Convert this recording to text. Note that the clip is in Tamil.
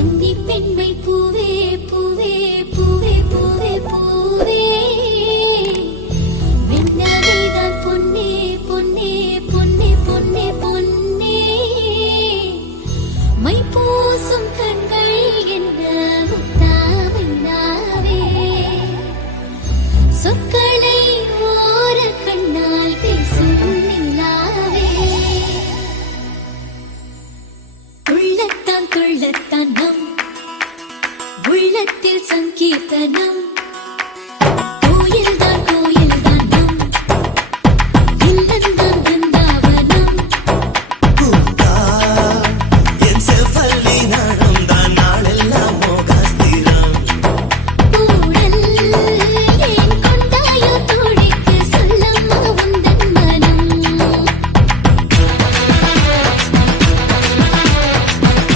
கன்னி பெண்மை பூவே பூவே பூவே பூவே பூவே வெண்ணலைதான் பொன்னே பொன்னே பொன்னே பொன்னே பொன்னே மை பூசும் கண்கள் என்ன முத்தாமைனாவே சொற்களை ஓர கண்ணால் பேசும் நிலாவே துள்ளத்தான் துள்ளத்தான் நம் உள்ளத்தில் சங்கீர்த்தனம்